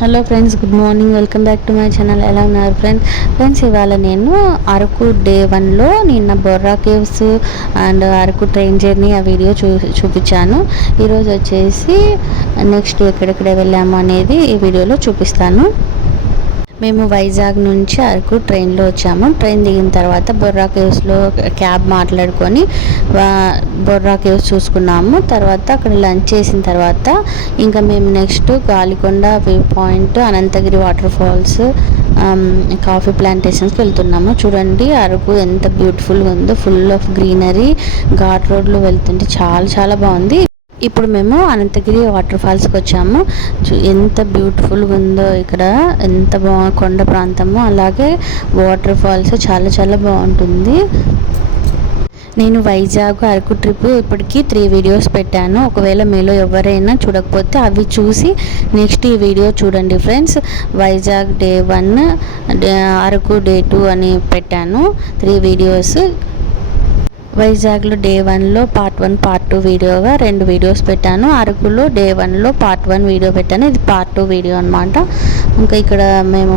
Hello friends, good morning. Welcome back to my channel. ఎలా ఉన్నారు friends? ఇవాళ నేను అరకు డే 1లో నిన్న Borra caves and Araku train journey ఆ వీడియో చూపించాను. ఈరోజు వచ్చేసి నెక్స్ట్ ఎక్కడెక్కడ వెళ్ళాము అనేది ఈ వీడియోలో చూపిస్తాను. మేము వైజాగ్ నుంచి అరకు ట్రైన్లో వచ్చాము. ట్రైన్ దిగిన తర్వాత బొర్రా కేవ్స్లో క్యాబ్ మాట్లాడుకొని బొర్రా కేవ్స్ చూసుకున్నాము. తర్వాత అక్కడ లంచ్ చేసిన తర్వాత ఇంకా మేము next Galikonda view point, Ananthagiri water falls, coffee ప్లాంటేషన్స్కి వెళ్తున్నాము. చూడండి అరకు ఎంత బ్యూటిఫుల్గా ఉందో, ఫుల్ ఆఫ్ గ్రీనరీ. ఘాట్ రోడ్లో వెళ్తుంటే చాలా చాలా బాగుంది. ఇప్పుడు మేము అనంతగిరి వాటర్ ఫాల్స్కి వచ్చాము. ఎంత బ్యూటిఫుల్గా ఉందో ఇక్కడ, ఎంత కొండ ప్రాంతము, అలాగే వాటర్ ఫాల్స్ చాలా చాలా బాగుంటుంది. నేను వైజాగ్ అరకు ట్రిప్ ఇప్పటికీ 3 వీడియోస్ పెట్టాను. ఒకవేళ మీలో ఎవరైనా చూడకపోతే అవి చూసి నెక్స్ట్ ఈ వీడియో చూడండి friends. Vizag day 1, Araku day 2 అని పెట్టాను 3 వీడియోస్. వైజాగ్లో డే 1లో పార్ట్ 1 పార్ట్ 2 వీడియోగా 2 వీడియోస్ పెట్టాను. అరకులో డే 1లో పార్ట్ 1 వీడియో పెట్టాను. ఇది పార్ట్ 2 వీడియో అనమాట. ఇంకా ఇక్కడ మేము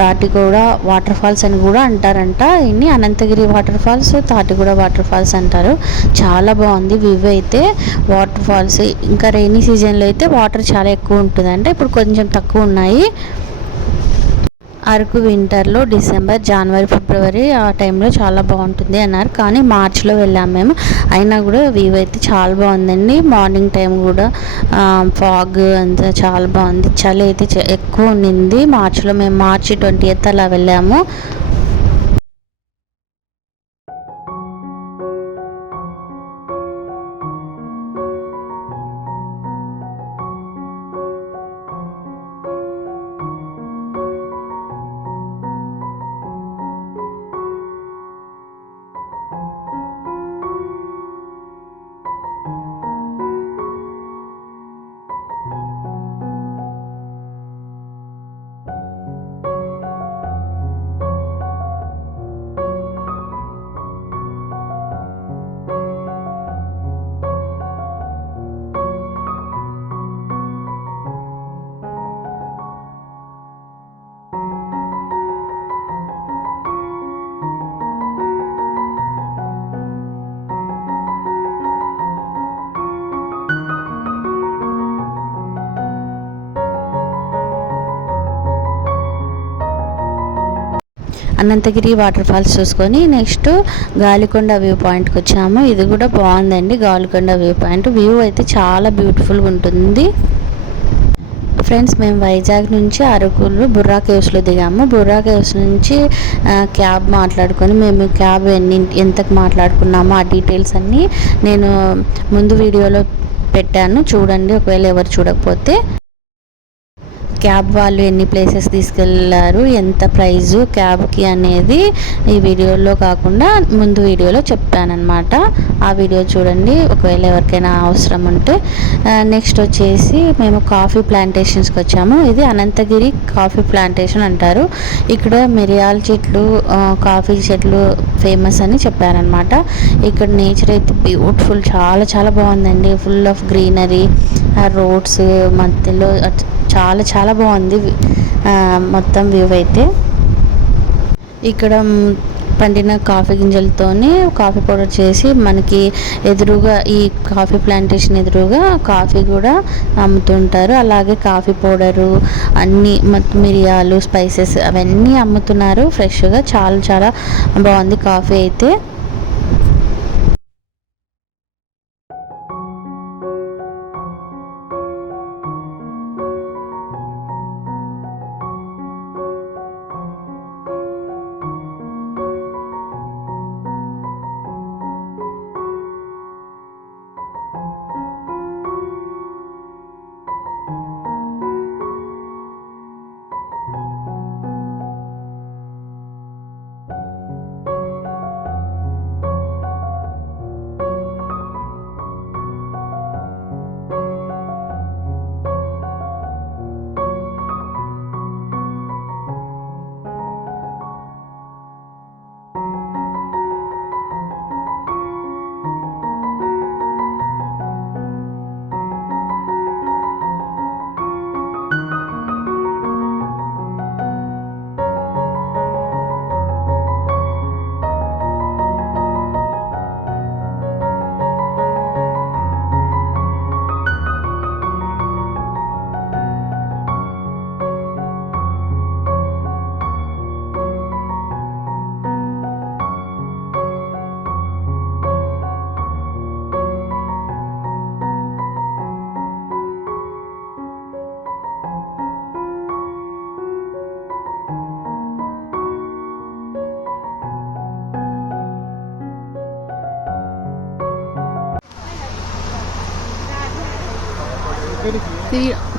తాటిగూడ వాటర్ ఫాల్స్ అని కూడా అంటారంట. ఇన్ని Anantagiri water falls, Tatiguda waterfalls అంటారు. చాలా బాగుంది వ్యూ అయితే. వాటర్ ఫాల్స్ ఇంకా రైనీ సీజన్లో అయితే వాటర్ చాలా ఎక్కువ ఉంటుందంట. ఇప్పుడు కొంచెం తక్కువ ఉన్నాయి. అరకు వింటర్లో డిసెంబర్, జనవరి, ఫిబ్రవరి ఆ టైంలో చాలా బాగుంటుంది అన్నారు. కానీ మార్చిలో వెళ్ళాము మేము. అయినా కూడా వ్యూ అయితే చాలా బాగుందండి. మార్నింగ్ టైం కూడా ఫాగ్ అంతా చాలా బాగుంది. చలి అయితే ఎక్కువ ఉండింది మార్చిలో. మేము మార్చి 20th అలా వెళ్ళాము. అనంతగిరి వాటర్ ఫాల్స్ చూసుకొని నెక్స్ట్ గాలికొండ వ్యూ పాయింట్కి వచ్చాము. ఇది కూడా బాగుందండి. గాలికొండ వ్యూ పాయింట్ వ్యూ అయితే చాలా బ్యూటిఫుల్గా ఉంటుంది. ఫ్రెండ్స్, మేము వైజాగ్ నుంచి అరకులో బుర్రా కేవ్స్లో దిగాము. బుర్రా కేవ్స్ నుంచి క్యాబ్ మాట్లాడుకొని మేము క్యాబ్ ఎంతకు మాట్లాడుకున్నామో ఆ డీటెయిల్స్ అన్నీ నేను ముందు వీడియోలో పెట్టాను, చూడండి ఒకవేళ ఎవరు చూడకపోతే. క్యాబ్ వాళ్ళు ఎన్ని ప్లేసెస్ తీసుకెళ్లారు, ఎంత ప్రైజు క్యాబ్కి అనేది ఈ వీడియోలో కాకుండా ముందు వీడియోలో చెప్పానన్నమాట. ఆ వీడియో చూడండి ఒకవేళ ఎవరికైనా అవసరం ఉంటే. నెక్స్ట్ వచ్చేసి మేము కాఫీ ప్లాంటేషన్స్కి వచ్చాము. ఇది అనంతగిరి కాఫీ ప్లాంటేషన్ అంటారు. ఇక్కడ మిరియాల చెట్లు, కాఫీ చెట్లు ఫేమస్ అని చెప్పారనమాట. ఇక్కడ నేచర్ అయితే బ్యూటిఫుల్, చాలా చాలా బాగుందండి. ఫుల్ ఆఫ్ గ్రీనరీ, రోడ్స్ మధ్యలో చాలా చాలా బాగుంది మొత్తం వ్యూ అయితే. ఇక్కడ పండిన కాఫీ గింజలతోనే కాఫీ పౌడర్ చేసి మనకి ఎదురుగా, ఈ కాఫీ ప్లాంటేషన్ ఎదురుగా కాఫీ కూడా అమ్ముతుంటారు. అలాగే కాఫీ పౌడరు అన్నీ, మిరియాలు, స్పైసెస్ అవన్నీ అమ్ముతున్నారు ఫ్రెష్గా. చాలా చాలా బాగుంది కాఫీ అయితే.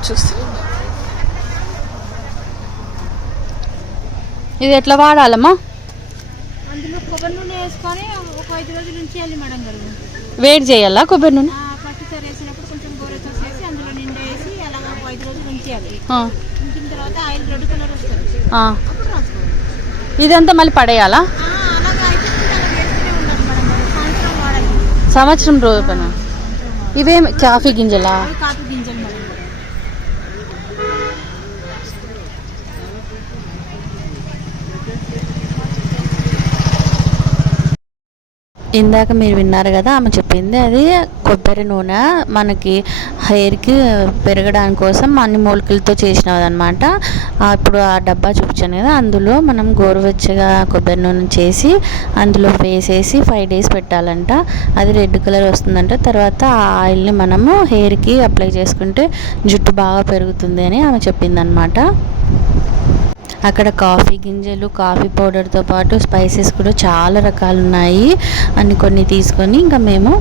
చూస్తే ఇది ఎట్లా వాడాలమ్మా? అందులో కొబ్బరి నూనె వేసుకొని ఒక 5 రోజులు ఉంచేయాలి మేడం గారు. వేడి చేయాలా కొబ్బరి నూనె? పట్టుసారి వేసినప్పుడు కొంచెం గోరెతో వేసి అందులో నిండా వేసి అలా ఒక 5 రోజులు ఉంచేయాలి. ఉంచిన తర్వాత ఆయిల్ రెడ్ కలర్ వస్తుంది. అప్పుడు రాసుకోవాలి. ఇదంతా మళ్ళీ పడేయాలా? అలాగే అయిపోతుంది. అలా వేస్తూనే ఉండాలి మేడం గారు. సాయంత్రం వాడాలి. సంవత్సరం రోజు పైన. ఇవేమి కాఫీ గింజలా? కాఫీ గింజలు మేడం. ఇందాక మీరు విన్నారు కదా, ఆమె చెప్పింది అది కొబ్బరి నూనె మనకి హెయిర్కి పెరగడానికి కోసం అన్ని మూలికలతో చేసినది అనమాట. ఇప్పుడు ఆ డబ్బా చూపించాను కదా, అందులో మనం గోరువెచ్చగా కొబ్బరి నూనె చేసి అందులో వేసేసి 5 days పెట్టాలంట. అది రెడ్ కలర్ వస్తుందంట. తర్వాత ఆ ఆయిల్ని మనము హెయిర్కి అప్లై చేసుకుంటే జుట్టు బాగా పెరుగుతుంది అని ఆమె చెప్పింది అనమాట. అక్కడ కాఫీ గింజలు, కాఫీ పౌడర్తో పాటు స్పైసెస్ కూడా చాలా రకాలు ఉన్నాయి. కొన్ని తీసుకొని ఇంకా మేము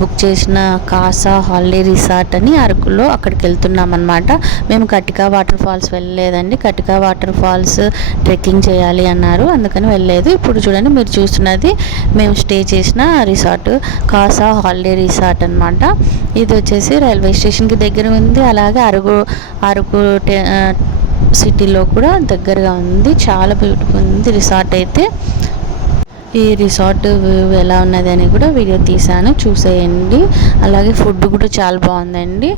బుక్ చేసిన కాసా హాలిడే రిసార్ట్ అని అరకులో అక్కడికి వెళ్తున్నాం అనమాట. మేము కటికా వాటర్ ఫాల్స్ వెళ్ళలేదండి. కటికా వాటర్ ఫాల్స్ ట్రెక్కింగ్ చేయాలి అన్నారు, అందుకని వెళ్ళలేదు. ఇప్పుడు చూడండి, మీరు చూస్తున్నది మేము స్టే చేసిన రిసార్ట్ కాసా హాలిడే రిసార్ట్ అనమాట. ఇది వచ్చేసి రైల్వే స్టేషన్కి దగ్గర ఉంది. అలాగే అరకు సిటీలో కూడా దగ్గరగా ఉంది. చాలా బ్యూటిఫుల్ ఉంది రిసార్ట్ అయితే. ఈ రిసార్ట్ వ్యూ ఎలా ఉన్నది అని కూడా వీడియో తీసాను, చూసేయండి. అలాగే ఫుడ్ కూడా చాలా బాగుందండి.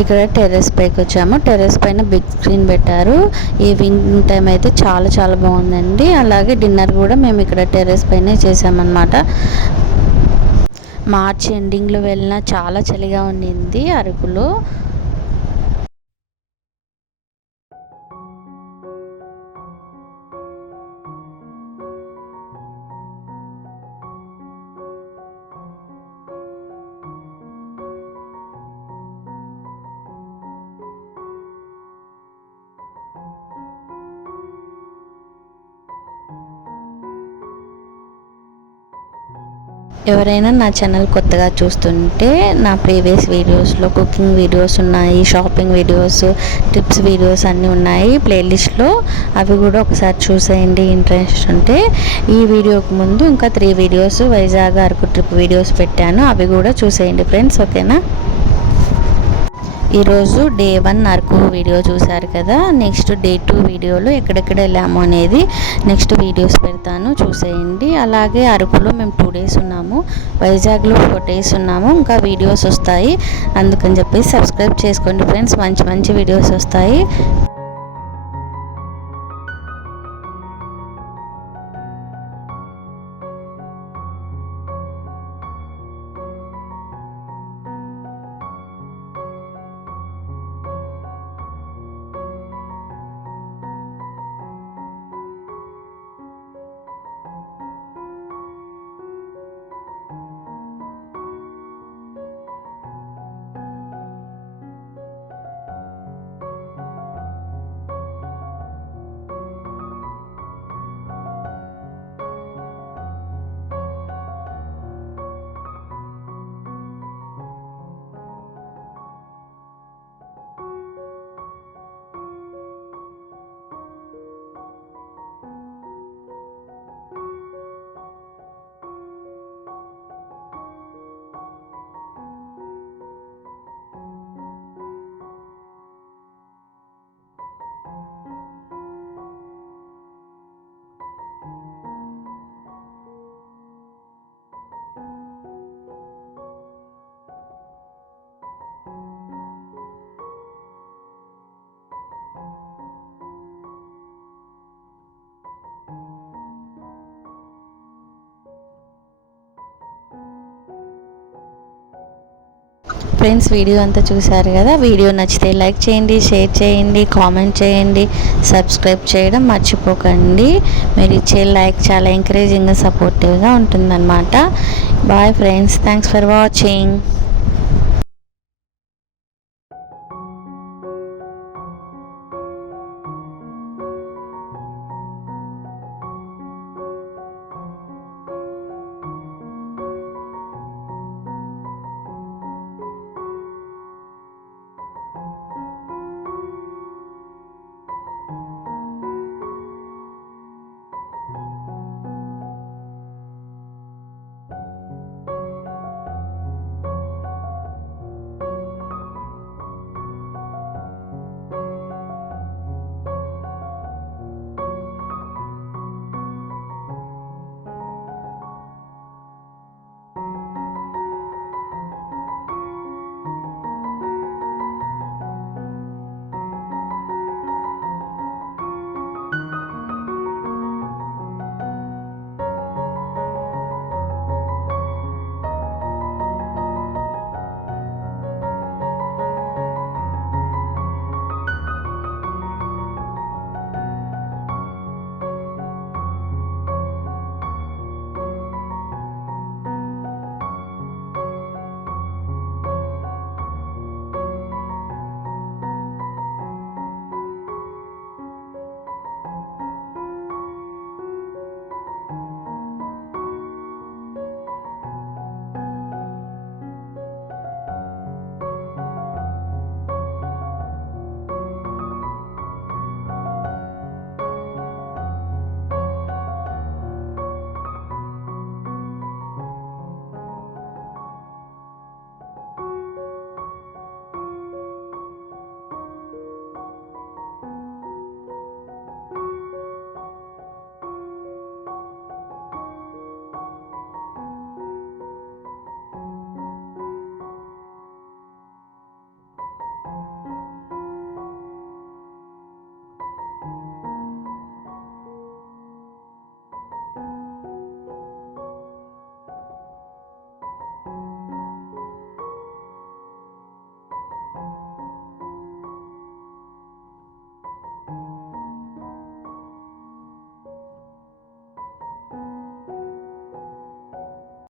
ఇక్కడ టెర్రస్ పైకి వచ్చాము. టెర్రస్ పైన బిగ్ స్క్రీన్ పెట్టారు. ఈవినింగ్ టైం అయితే చాలా చాలా బాగుందండి. అలాగే డిన్నర్ కూడా మేము ఇక్కడ టెర్రస్ పైనే చేసామన్నమాట. మార్చి ఎండింగ్లో వెళ్ళినా చాలా చలిగా ఉండింది అరకులో. ఎవరైనా నా ఛానల్ కొత్తగా చూస్తుంటే నా ప్రీవియస్ వీడియోస్లో కుకింగ్ వీడియోస్ ఉన్నాయి, షాపింగ్ వీడియోస్, టిప్స్ వీడియోస్ అన్నీ ఉన్నాయి ప్లేలిస్ట్లో. అవి కూడా ఒకసారి చూసేయండి ఇంట్రెస్ట్ ఉంటే. ఈ వీడియోకి ముందు ఇంకా 3 videos Vizag Araku trip videos పెట్టాను, అవి కూడా చూసేయండి ఫ్రెండ్స్, ఓకేనా. ఈరోజు డే 1 అరకు వీడియో చూశారు కదా. నెక్స్ట్ డే 2 వీడియోలో ఎక్కడెక్కడ వెళ్ళాము అనేది నెక్స్ట్ వీడియోస్ పెడతాను, చూసేయండి. అలాగే అరకులో మేము 2 డేస్ ఉన్నాము, వైజాగ్లో 4 డేస్ ఉన్నాము. ఇంకా వీడియోస్ వస్తాయి, అందుకని చెప్పేసి సబ్స్క్రైబ్ చేసుకోండి ఫ్రెండ్స్, మంచి మంచి వీడియోస్ వస్తాయి. ఫ్రెండ్స్, వీడియో అంతా చూశారు కదా. వీడియో నచ్చితే లైక్ చేయండి, షేర్ చేయండి, కామెంట్ చేయండి, సబ్స్క్రైబ్ చేయడం మర్చిపోకండి. మీరు ఇచ్చే లైక్ చాలా ఎంకరేజింగ్గా, సపోర్టివ్గా ఉంటుందన్నమాట. Bye friends, thanks for watching.